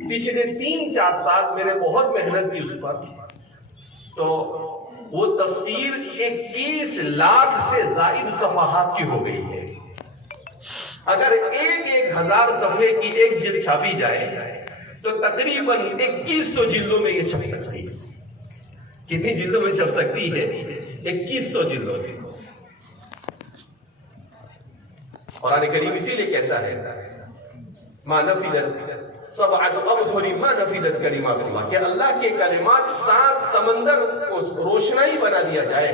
پچھلے 3-4 سال میں نے بہت محنت کی اس پر، تو وہ تفسیر 21 لاکھ سے زائد صفحات کی ہو گئی ہے۔ اگر 1,000 صفحے کی ایک جلد چھاپی جائے تو تقریباً 2100 جلدوں میں یہ چھپ سکتی ہے۔ کتنی جلدوں میں چھپ سکتی ہے؟ 2100 جلدوں میں۔ قرآن کریم اسی لیے کہتا ہے ما نفدت سبعۃ ابحر ما نفدت کلمات اللہ، کہ اللہ کے کلمات 7 سمندر کو روشنائی بنا دیا جائے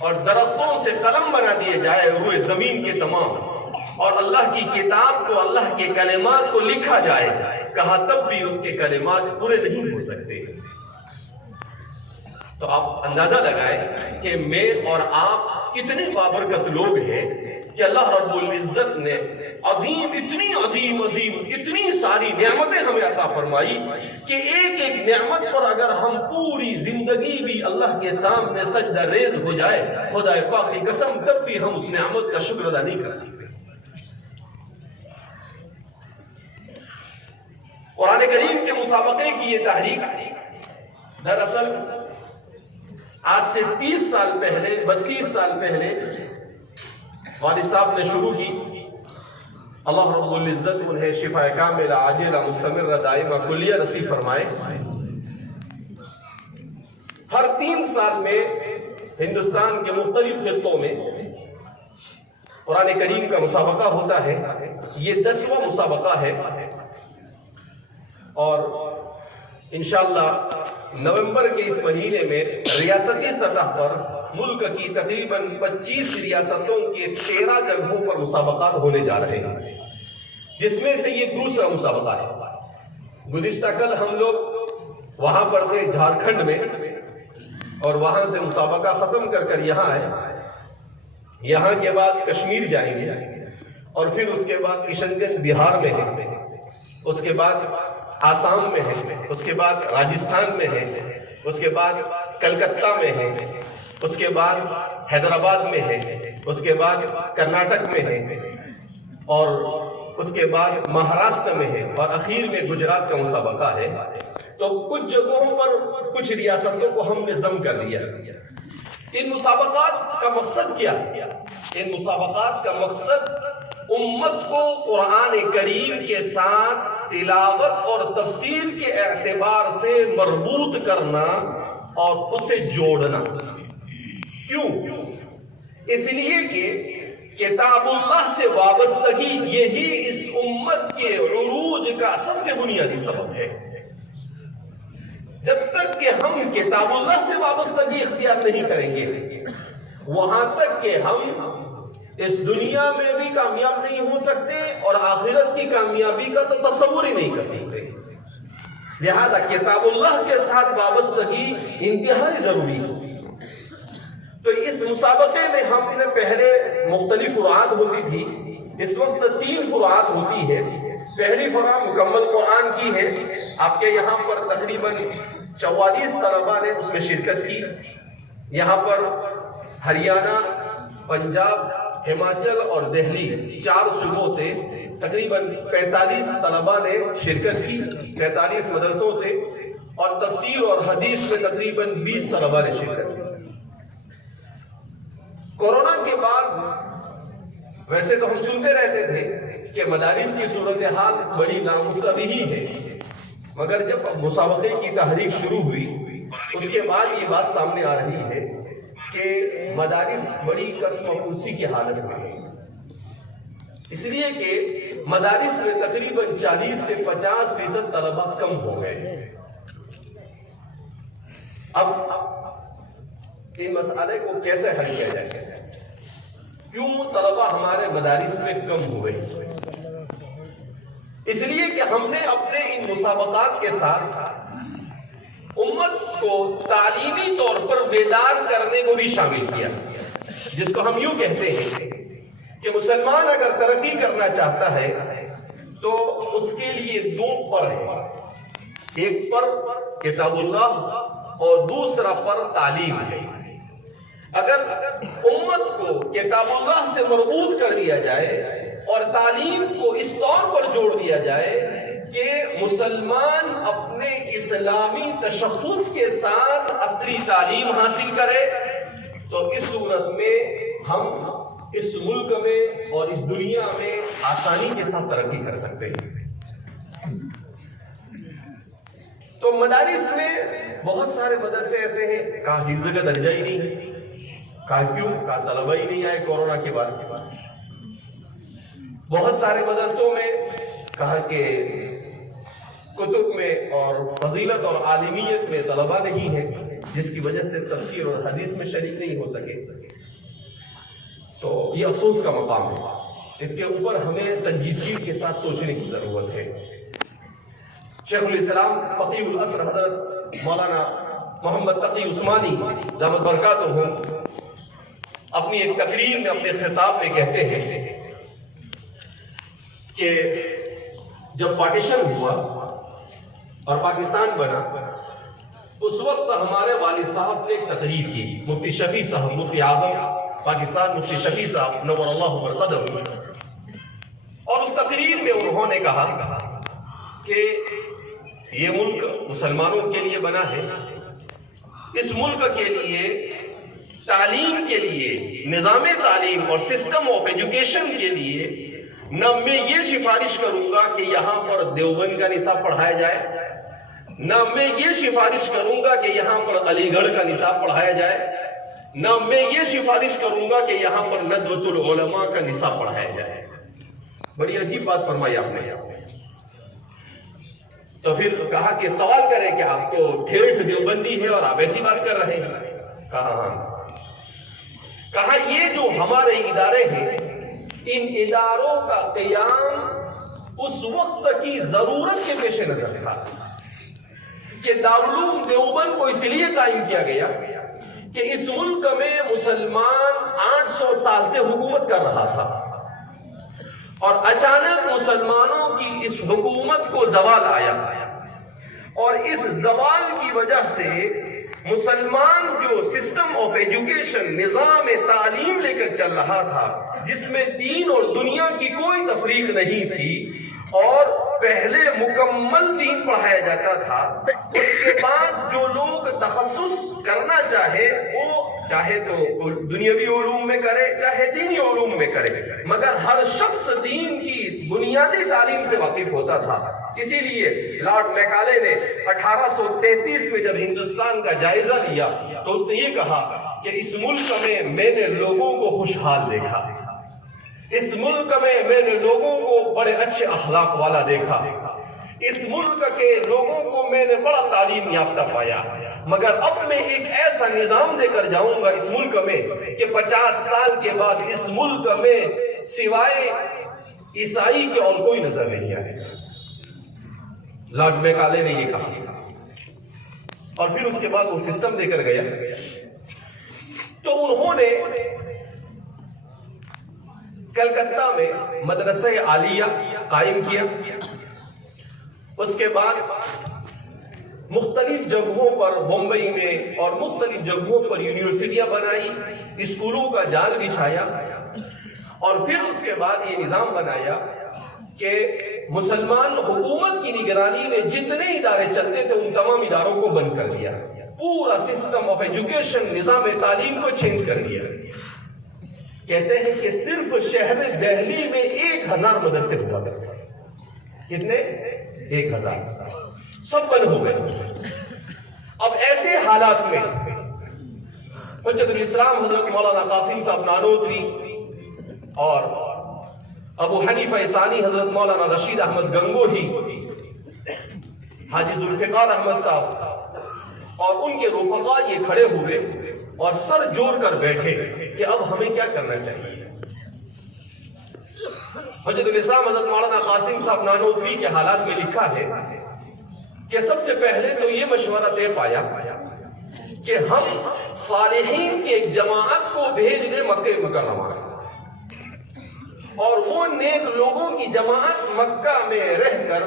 اور درختوں سے قلم بنا دیے جائے روئے زمین کے تمام، اور اللہ کی کتاب کو، اللہ کے کلمات کو لکھا جائے، کہا تب بھی اس کے کلمات پورے نہیں ہو سکتے۔ تو آپ اندازہ لگائیں کہ میں اور آپ کتنے بابرکت لوگ ہیں کہ اللہ رب العزت نے عظیم، اتنی عظیم اتنی ساری نعمتیں ہمیں عطا فرمائی کہ ایک ایک نعمت پر اگر ہم پوری زندگی بھی اللہ کے سامنے سجدہ ریز ہو جائے، خدا پاک کی قسم، تب بھی ہم اس نعمت کا شکر ادا نہیں کر سکتے۔ قرآن کریم کے مسابقے کی یہ تحریک دراصل آج سے 30 سال پہلے، 32 سال پہلے والد صاحب نے شروع کی۔ اللہ رب العزت انہیں شفا کاملہ عاجلہ مستمرہ دائمہ کلیہ نصیب فرمائے۔ ہر 3 سال میں ہندوستان کے مختلف خطوں میں قرآن کریم کا مسابقہ ہوتا ہے۔ یہ 10واں مسابقہ ہے، اور انشاءاللہ نومبر کے اس مہینے میں ریاستی سطح پر ملک کی تقریباً 25 ریاستوں کے 13 جگہوں پر مسابقات ہونے جا رہے ہیں، جس میں سے یہ دوسرا مسابقہ ہے۔ گزشتہ کل ہم لوگ وہاں پر تھے جھارکھنڈ میں، اور وہاں سے مسابقہ ختم کر یہاں آئے۔ یہاں کے بعد کشمیر جائیں گے، اور پھر اس کے بعد کشن گنج بہار میں ہے، اس کے بعد آسام میں ہے، اس کے بعد راجستھان میں ہے، اس کے بعد کلکتہ میں ہے، اس کے بعد حیدرآباد میں ہے، اس کے بعد کرناٹک میں ہے، اور اس کے بعد مہاراشٹر میں ہے، اور اخیر میں گجرات کا مسابقہ ہے۔ تو کچھ جگہوں پر کچھ ریاستوں کو ہم نے ضم کر دیا۔ ان مسابقات کا مقصد کیا؟ ان مسابقات کا مقصد امت کو قرآن کریم کے ساتھ تلاوت اور تفسیر کے اعتبار سے مربوط کرنا اور اسے جوڑنا۔ کیوں؟ اس لیے کہ کتاب اللہ سے وابستگی یہی اس امت کے عروج کا سب سے بنیادی سبب ہے۔ جب تک کہ ہم کتاب اللہ سے وابستگی اختیار نہیں کریں گے، وہاں تک کہ ہم اس دنیا میں بھی کامیاب نہیں ہو سکتے اور آخرت کی کامیابی کا تو تصور ہی نہیں کر سکتے۔ لہذا کتاب اللہ کے ساتھ وابستگی انتہائی ضروری ہے۔ تو اس مسابقے میں ہم نے پہلے مختلف فروعات ہوتی تھی، اس وقت 3 فروعات ہوتی ہے۔ پہلی فروع مکمل قرآن کی ہے، آپ کے یہاں پر تقریباً 44 طلباء نے اس میں شرکت کی۔ یہاں پر ہریانہ، پنجاب، ہماچل اور دہلی 4 صوبوں سے تقریباً 45 طلباء نے شرکت کی، 45 مدرسوں سے، اور تفسیر اور حدیث میں تقریباً 20 طلباء نے شرکت کی۔ کورونا کے بعد ویسے تو ہم سنتے رہتے تھے کہ مدارس کی صورتحال بڑی نامطمئن ہے، مگر جب مسابقے کی تحریک شروع ہوئی اس کے بعد یہ بات سامنے آ رہی ہے کہ مدارس بڑی قسم و پرسی کی حالت میں ہے، اس لیے کہ مدارس میں تقریباً 40 سے 50% طلباء کم ہو گئے۔ اب اس مسئلے کو کیسے حل کیا جائے؟ کیوں طلباء ہمارے مدارس میں کم ہوئے؟ اس لیے کہ ہم نے اپنے ان مسابقات کے ساتھ امت کو تعلیمی طور پر بیدار کرنے کو بھی شامل کیا، جس کو ہم یوں کہتے ہیں کہ مسلمان اگر ترقی کرنا چاہتا ہے تو اس کے لیے 2 پر ہیں، ایک پر کتاب اللہ اور دوسرا پر تعلیم ہے۔ اگر امت کو کتاب اللہ سے مربوط کر دیا جائے اور تعلیم کو اس طور پر جوڑ دیا جائے کہ مسلمان اپنے اسلامی تشخص کے ساتھ عصری تعلیم حاصل کرے تو اس صورت میں ہم اس ملک میں اور اس دنیا میں آسانی کے ساتھ ترقی کر سکتے ہیں۔ تو مدارس میں بہت سارے مدرسے ایسے ہیں کہاں حفظ کا درجہ ہی نہیں ہے، کہاں کیوں؟ کہاں طلبہ ہی نہیں آئے کورونا کے بعد۔ بہت سارے مدرسوں میں کہا کہ کتب میں اور فضیلت اور عالمیت میں طلبہ نہیں ہے، جس کی وجہ سے تفسیر اور حدیث میں شریک نہیں ہو سکے۔ تو یہ افسوس کا مقام ہے، اس کے اوپر ہمیں سنجیدگی کے ساتھ سوچنے کی ضرورت ہے۔ شیخ الاسلام فقیہ العصر حضرت مولانا محمد تقی عثمانی دامت برکاتہم اپنی ایک تقریر میں اپنے خطاب میں کہتے ہیں کہ جب پارٹیشن ہوا اور پاکستان بنا، اس وقت ہمارے والد صاحب نے ایک تقریر کی، مفتی شفیع صاحب، مفتی اعظم پاکستان مفتی شفیع صاحب نور اللہ مرقدہ، اور اس تقریر میں انہوں نے کہا کہ یہ ملک مسلمانوں کے لیے بنا ہے، اس ملک کے لیے تعلیم کے لیے، نظام تعلیم اور سسٹم آف ایجوکیشن کے لیے نہ میں یہ سفارش کروں گا کہ یہاں پر دیوبند کا نصاب پڑھایا جائے، نہ میں یہ سفارش کروں گا کہ یہاں پر علی گڑھ کا نصاب پڑھایا جائے، نہ میں یہ سفارش کروں گا کہ یہاں پر ندوۃ العلماء کا نصاب پڑھایا جائے۔ بڑی عجیب بات فرمائی آپ نے۔ تو پھر کہا کہ سوال کریں کہ آپ تو ٹھیٹھ دیوبندی ہے اور آپ ایسی بات کر رہے ہیں؟ کہا ہاں۔ کہا یہ جو ہمارے ادارے ہیں، ان اداروں کا قیام اس وقت کی ضرورت کے پیش نظر تھا کہ دارالعلوم دیوبند کو اس لیے قائم کیا گیا کہ اس ملک میں مسلمان 800 سال سے حکومت کر رہا تھا، اور اچانک مسلمانوں کی اس حکومت کو زوال آیا، اور اس زوال کی وجہ سے مسلمان جو سسٹم آف ایجوکیشن، نظام تعلیم لے کر چل رہا تھا، جس میں دین اور دنیا کی کوئی تفریق نہیں تھی، اور پہلے مکمل دین پڑھایا جاتا تھا، اس کے بعد جو لوگ تخصص کرنا چاہے وہ چاہے تو دنیاوی علوم میں کرے چاہے دینی علوم میں کرے، مگر ہر شخص دین کی بنیادی تعلیم سے واقف ہوتا تھا۔ اسی لیے لارڈ میکالے نے 1833 میں جب ہندوستان کا جائزہ لیا تو اس نے یہ کہا کہ اس ملک میں نے لوگوں کو خوشحال دیکھا، اس ملک میں نے لوگوں کو بڑے اچھے اخلاق والا دیکھا، اس ملک کے لوگوں کو میں نے بڑا تعلیم یافتہ پایا، مگر اب میں ایک ایسا نظام دے کر جاؤں گا اس ملک میں کہ 50 سال کے بعد اس ملک میں سوائے عیسائی کے اور کوئی نظر نہیں آئے گا۔ لارڈ میکالے نے یہ کہا، اور پھر اس کے بعد وہ سسٹم دے کر گیا۔ تو انہوں نے کلکتہ میں مدرسہ عالیہ قائم کیا، اس کے بعد مختلف جگہوں پر بمبئی میں اور مختلف جگہوں پر یونیورسٹیاں بنائی، اسکولوں کا جال بچھایا، اور پھر اس کے بعد یہ نظام بنایا کہ مسلمان حکومت کی نگرانی میں جتنے ادارے چلتے تھے ان تمام اداروں کو بند کر دیا، پورا سسٹم آف ایجوکیشن، نظام تعلیم کو چینج کر دیا۔ کہتے ہیں کہ صرف شہر دہلی میں 1000 مدرسے ہوا کرتے تھے۔ کتنے؟ 1000، سب بند ہو گئے۔ اب ایسے حالات میں حجت الاسلام حضرت مولانا قاسم صاحب نانوتوی اور ابو حنیفہ ثانی حضرت مولانا رشید احمد گنگوہی، حاجی ذوالفقار احمد صاحب اور ان کے رفقا یہ کھڑے ہوئے اور سر جوڑ کر بیٹھے کہ اب ہمیں کیا کرنا چاہیے۔ حجت الاسلام حضرت مولانا قاسم صاحب نانوتوی کے حالات میں لکھا ہے کہ سب سے پہلے تو یہ مشورہ طے پایا کہ ہم صالحین کی ایک جماعت کو بھیج دیں مکہ مکرمہ، اور وہ نیک لوگوں کی جماعت مکہ میں رہ کر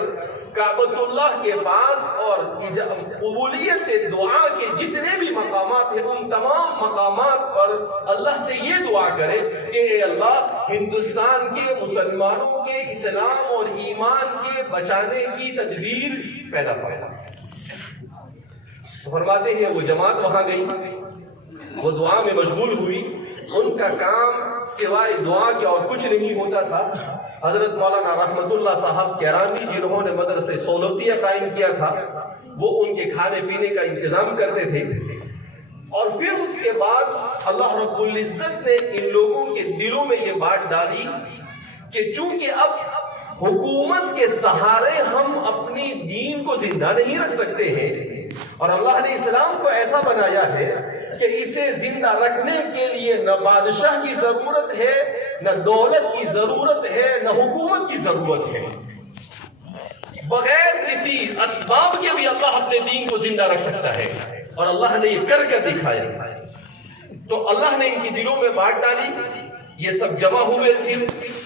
کعبۃ اللہ کے پاس اور قبولیت دعا کے جتنے بھی مقامات ہیں ان تمام مقامات پر اللہ سے یہ دعا کرے کہ اے اللہ ہندوستان کے مسلمانوں کے اسلام اور ایمان کے بچانے کی تدبیر پیدا فرما۔ فرماتے ہیں وہ جماعت وہاں گئی، وہ دعا میں مشغول ہوئی، ان کا کام سوائے دعا کے اور کچھ نہیں ہوتا تھا۔ حضرت مولانا رحمت اللہ صاحب کرانی جنہوں نے مدرسہ سولوتیہ قائم کیا تھا، وہ ان کے کھانے پینے کا انتظام کرتے تھے، اور پھر اس کے بعد اللہ رب العزت نے ان لوگوں کے دلوں میں یہ بات ڈالی کہ چونکہ اب حکومت کے سہارے ہم اپنی دین کو زندہ نہیں رکھ سکتے ہیں، اور اللہ نے اسلام کو ایسا بنایا ہے کہ اسے زندہ رکھنے کے لیے نہ بادشاہ کی ضرورت ہے، نہ دولت کی ضرورت ہے، نہ حکومت کی ضرورت ہے، بغیر کسی اسباب کے بھی اللہ اپنے دین کو زندہ رکھ سکتا ہے، اور اللہ نے یہ کر کے دکھایا۔ تو اللہ نے ان کی دلوں میں بات ڈالی، یہ سب جمع ہوئے تھے،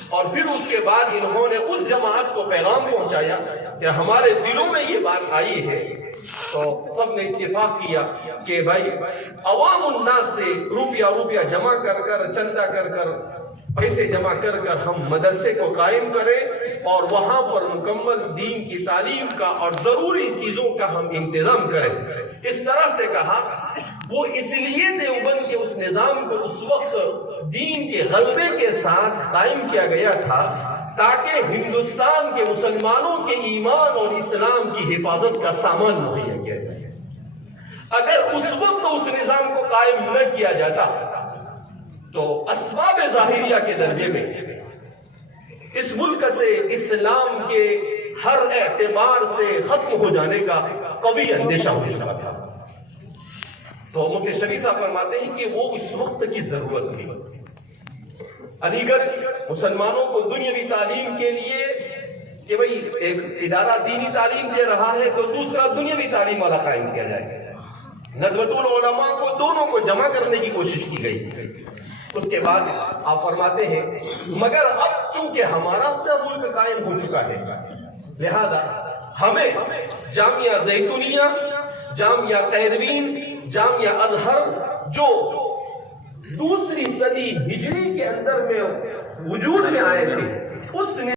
اور پھر اس کے بعد انہوں نے اس جماعت کو پیغام پہنچایا کہ ہمارے دلوں میں یہ بات آئی ہے۔ تو سب نے اتفاق کیا کہ بھائی عوام الناس سے روپیہ جمع کر کر، چندہ کر کر، پیسے جمع کر کر ہم مدرسے کو قائم کریں اور وہاں پر مکمل دین کی تعلیم کا اور ضروری چیزوں کا ہم انتظام کریں۔ اس طرح سے کہا، وہ اس لیے دیوبند کے اس نظام کو اس وقت دین کے غلبے کے ساتھ قائم کیا گیا تھا تاکہ ہندوستان کے مسلمانوں کے ایمان اور اسلام کی حفاظت کا سامان مہیا کیا جائے۔ اگر اس وقت اس نظام کو قائم نہ کیا جاتا تو اسباب ظاہریہ کے درجے میں اس ملک سے اسلام کے ہر اعتبار سے ختم ہو جانے کا قوی اندیشہ ہو چکا تھا۔ تو مفتی شفیع صاحب فرماتے ہیں کہ وہ اس وقت کی ضرورت تھی۔ علی گڑھ مسلمانوں کو دنیاوی تعلیم کے لیے کہ بھئی ایک ادارہ دینی تعلیم دے رہا ہے تو دوسرا دنیاوی تعلیم والا قائم کیا جائے۔ ندوۃ العلماء کو دونوں کو جمع کرنے کی کوشش کی گئی۔ اس کے بعد آپ فرماتے ہیں مگر اب چونکہ ہمارا اپنا ملک قائم ہو چکا ہے، لہذا ہمیں جامعہ زیتونیہ، جامعہ قیروین، جامعہ ازہر جو دوسری صدی ہجری کے اندر میں وجود میں آئے تھے، اس نے